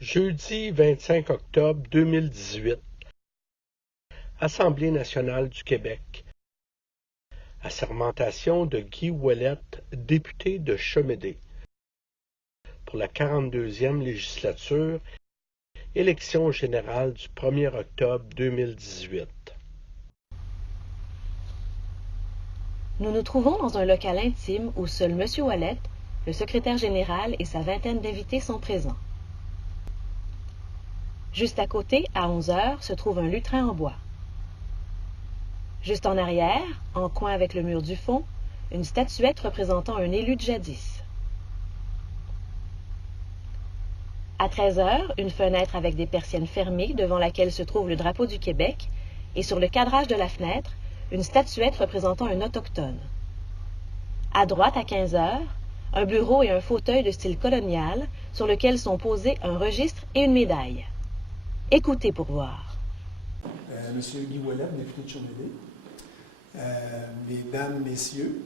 Jeudi 25 octobre 2018, Assemblée nationale du Québec. Assermentation de Guy Ouellette, député de Chemédé. Pour la 42e législature, élection générale du 1er octobre 2018. Nous nous trouvons dans un local intime où seul M. Ouellette, le secrétaire général et sa vingtaine d'invités sont présents. Juste à côté, à 11 heures, se trouve un lutrin en bois. Juste en arrière, en coin avec le mur du fond, une statuette représentant un élu de jadis. À 13 heures, une fenêtre avec des persiennes fermées devant laquelle se trouve le drapeau du Québec et sur le cadrage de la fenêtre, une statuette représentant un autochtone. À droite, à 15 heures, un bureau et un fauteuil de style colonial sur lequel sont posés un registre et une médaille. Écoutez pour voir. Monsieur Guy Ouellette, député de Chemédé, Mesdames, Messieurs,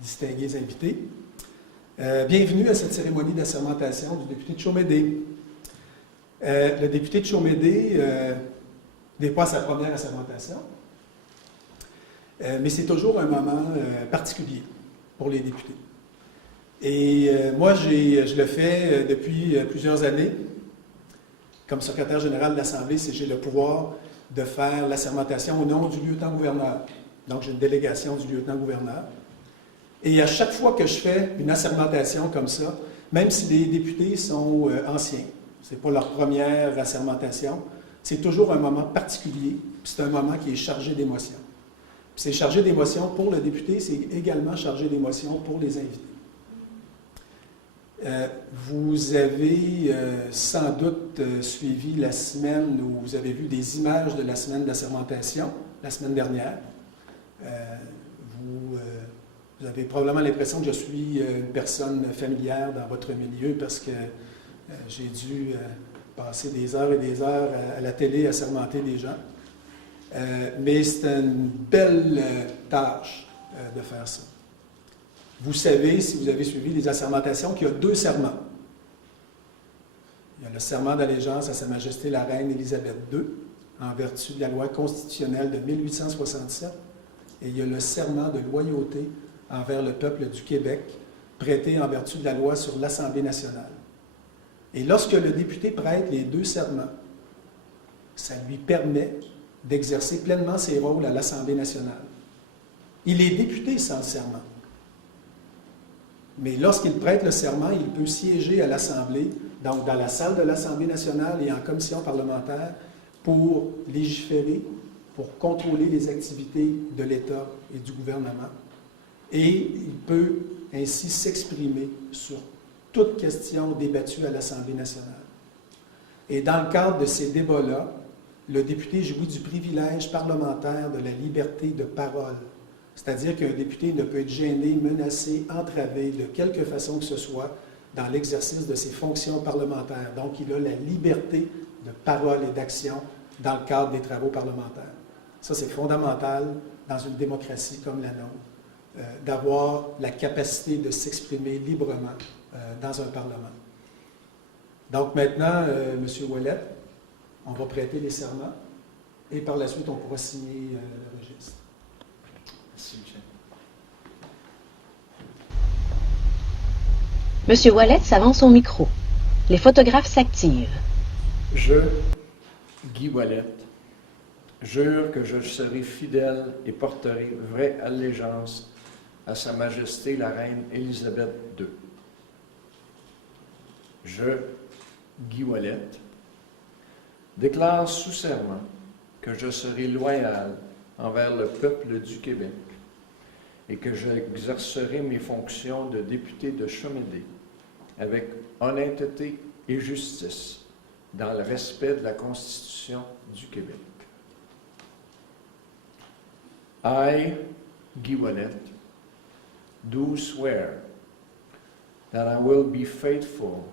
distingués invités, bienvenue à cette cérémonie d'assermentation du député de Chemédé. Le député de Chemédé n'est pas à sa première assermentation, mais c'est toujours un moment particulier pour les députés. Et moi, je le fais depuis plusieurs années. Comme secrétaire général de l'Assemblée, j'ai le pouvoir de faire l'assermentation au nom du lieutenant-gouverneur. Donc, j'ai une délégation du lieutenant-gouverneur. Et à chaque fois que je fais une assermentation comme ça, même si les députés sont anciens, ce n'est pas leur première assermentation, c'est toujours un moment particulier, puis c'est un moment qui est chargé d'émotions. C'est chargé d'émotions pour le député, c'est également chargé d'émotions pour les invités. Vous avez sans doute suivi la semaine où vous avez vu des images de la semaine d'assermentation, la semaine dernière. Vous avez probablement l'impression que je suis une personne familière dans votre milieu parce que j'ai dû passer des heures et des heures à la télé à sermenter des gens. Mais c'est une belle tâche de faire ça. Vous savez, si vous avez suivi les assermentations, qu'il y a deux serments. Il y a le serment d'allégeance à Sa Majesté la Reine Élisabeth II, en vertu de la loi constitutionnelle de 1867, et il y a le serment de loyauté envers le peuple du Québec, prêté en vertu de la loi sur l'Assemblée nationale. Et lorsque le député prête les deux serments, ça lui permet d'exercer pleinement ses rôles à l'Assemblée nationale. Il est député sans le serment. Mais lorsqu'il prête le serment, il peut siéger à l'Assemblée, donc dans la salle de l'Assemblée nationale et en commission parlementaire, pour légiférer, pour contrôler les activités de l'État et du gouvernement. Et il peut ainsi s'exprimer sur toute question débattue à l'Assemblée nationale. Et dans le cadre de ces débats-là, le député jouit du privilège parlementaire de la liberté de parole. C'est-à-dire qu'un député ne peut être gêné, menacé, entravé de quelque façon que ce soit dans l'exercice de ses fonctions parlementaires. Donc, il a la liberté de parole et d'action dans le cadre des travaux parlementaires. Ça, c'est fondamental dans une démocratie comme la nôtre, d'avoir la capacité de s'exprimer librement dans un Parlement. Donc maintenant, M. Ouellette, on va prêter les serments et par la suite, on pourra signer le registre. M. Ouellette s'avance au micro. Les photographes s'activent. Je, Guy Ouellette, jure que je serai fidèle et porterai vraie allégeance à Sa Majesté la Reine Élisabeth II. Je, Guy Ouellette, déclare sous serment que je serai loyal envers le peuple du Québec et que j'exercerai mes fonctions de député de Chemédé avec honnêteté et justice dans le respect de la Constitution du Québec. I, Guy Ouellette, do swear that I will be faithful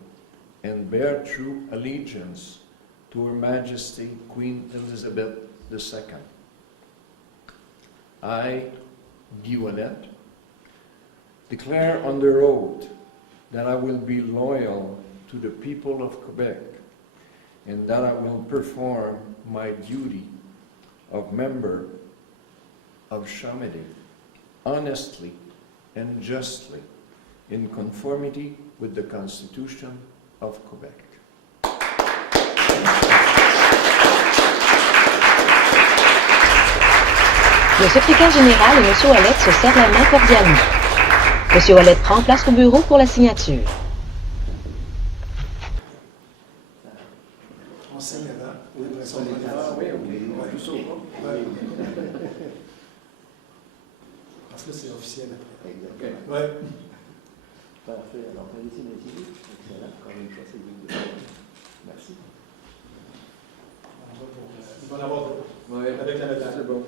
and bear true allegiance to Her Majesty Queen Elizabeth II. I, Guy Ouellette, declare under oath that I will be loyal to the people of Quebec and that I will perform my duty of member of Chamédé honestly and justly in conformity with the Constitution of Quebec. Le secrétaire général et M. Ouellet se serrent la main cordialement. M. Ouellet prend place au bureau pour la signature. On signe avant. Oui, Parce que c'est officiel après. Exactement. Ouais. Parfait. Alors, allez-y, messieurs. Excellent. Encore une fois, c'est vous. Merci. Il va en avoir d'autres. Oui, Avec la médaille. c'est bon.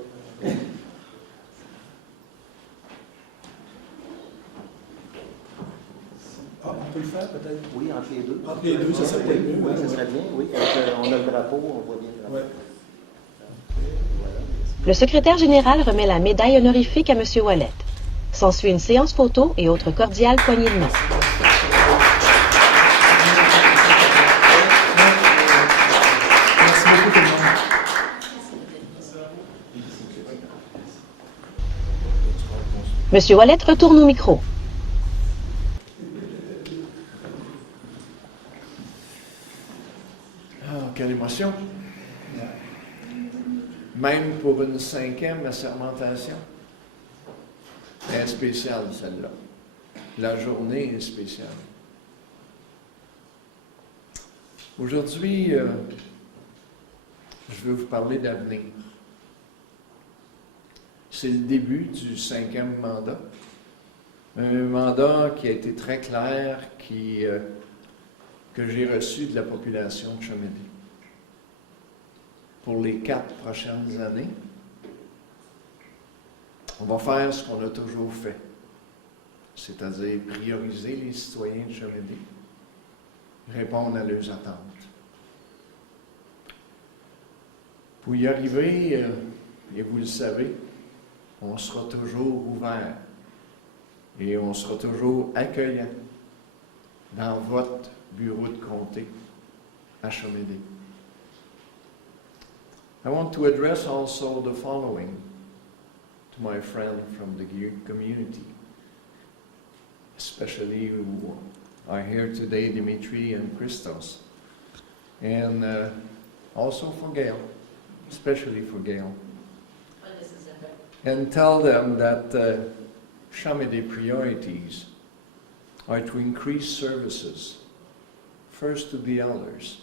Ah, on peut le faire peut-être? Oui, entre les deux. Entre les deux, ça serait peut-être mieux. Oui, ça ouais. serait bien, oui. On a le drapeau, on voit bien le drapeau. Ouais. Voilà, merci. Le secrétaire général remet la médaille honorifique à M. Ouellet. S'ensuit une séance photo et autres cordiales poignées de main. Merci beaucoup tout le monde. M. Ouellet retourne au micro. Ah, quelle émotion! Même pour une 5e assermentation. Elle est spéciale, celle-là. La journée est spéciale. Aujourd'hui, je veux vous parler d'avenir. C'est le début du 5e mandat. Un mandat qui a été très clair, que j'ai reçu de la population de Chamédé. Pour les 4 prochaines années, on va faire ce qu'on a toujours fait, c'est-à-dire prioriser les citoyens de Chamédé, répondre à leurs attentes. Pour y arriver, et vous le savez, on sera toujours ouvert et on sera toujours accueillant dans votre bureau de comté à Chamédé. I want to address also the following to my friend from the community, especially who are here today, Dimitri and Christos, and also for Gail, especially for Gail. And tell them that Chamédé priorities are to increase services, first to the elders,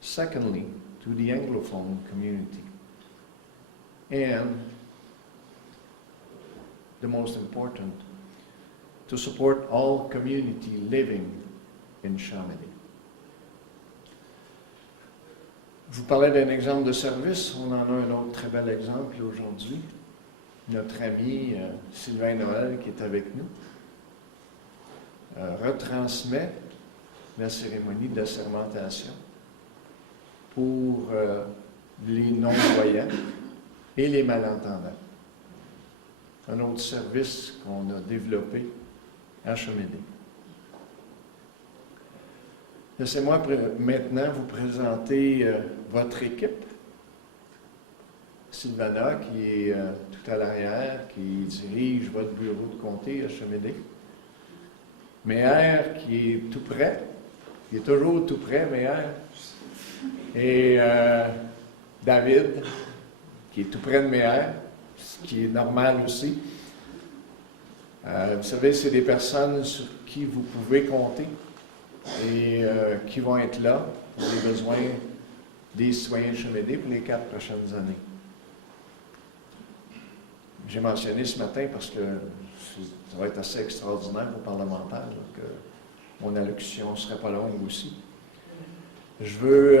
secondly, to the Anglophone community, and the most important, to support all community living in Chamédé. Je vous parlais d'un exemple de service, on en a un autre très bel exemple aujourd'hui. Notre ami Sylvain Noël, qui est avec nous, retransmet la cérémonie d'assermentation pour les non-voyants et les malentendants. Un autre service qu'on a développé à Chamédé. Laissez-moi maintenant vous présenter votre équipe. Sylvana, qui est tout à l'arrière, qui dirige votre bureau de comté à Chamédé. Méhère, qui est tout près, qui est toujours tout près, Méhère. Et David, qui est tout près de Méhère, ce qui est normal aussi. Vous savez, c'est des personnes sur qui vous pouvez compter et qui vont être là pour les besoins des citoyens de Chamédé pour les 4 prochaines années. J'ai mentionné ce matin parce que ça va être assez extraordinaire pour les parlementaires, que mon allocution ne serait pas longue aussi. Je veux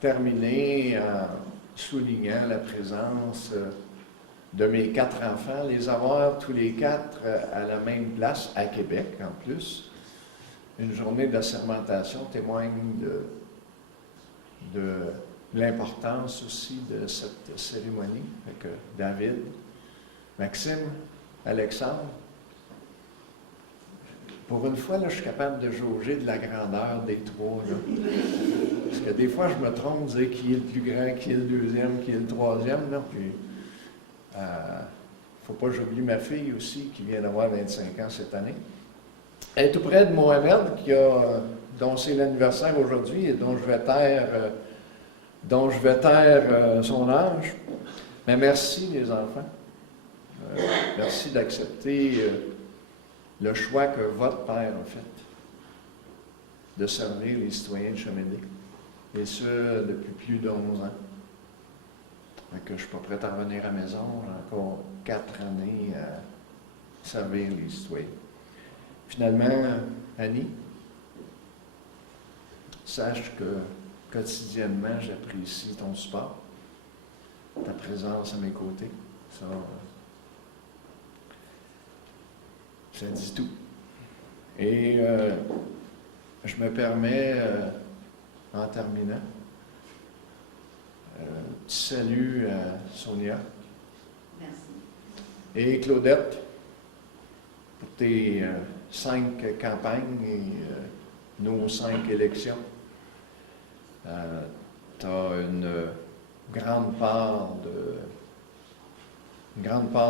terminer en soulignant la présence de mes 4 enfants, les avoir tous les 4 à la même place, à Québec en plus. Une journée d'assermentation témoigne de l'importance aussi de cette cérémonie. Fait que David, Maxime, Alexandre, pour une fois, là, je suis capable de jauger de la grandeur des 3. Là. Parce que des fois, je me trompe de dire qui est le plus grand, qui est le deuxième, qui est le troisième. Là, puis, faut pas que j'oublie ma fille aussi, qui vient d'avoir 25 ans cette année. Elle est tout près de Mohamed, dont c'est l'anniversaire aujourd'hui et dont je vais taire son âge. Mais merci, les enfants. Merci d'accepter le choix que votre père a fait de servir les citoyens de Chemédé. Et ce, depuis plus de 11 ans. Donc, je ne suis pas prêt à revenir à la maison. J'ai encore 4 années à servir les citoyens. Finalement, Annie, sache que quotidiennement, j'apprécie ton support, ta présence à mes côtés. Ça dit tout. Et je me permets, en terminant, petit salut à Sonia. Merci. Et Claudette, pour tes 5 campagnes et nos 5 élections. Tu as une grande part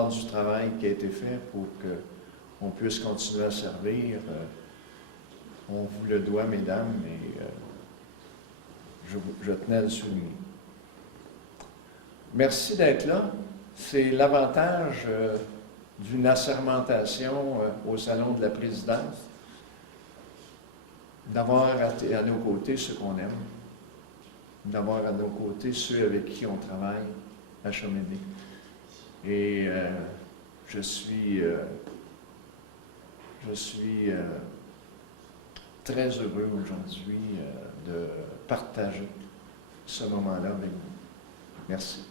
du travail qui a été fait pour qu'on puisse continuer à servir. On vous le doit, mesdames, et je tenais à le souligner. Merci d'être là. C'est l'avantage d'une assermentation au Salon de la Présidence, d'avoir à nos côtés ceux qu'on aime, d'avoir à nos côtés ceux avec qui on travaille à Chemédé. Et je suis très heureux aujourd'hui de partager ce moment-là avec vous. Merci.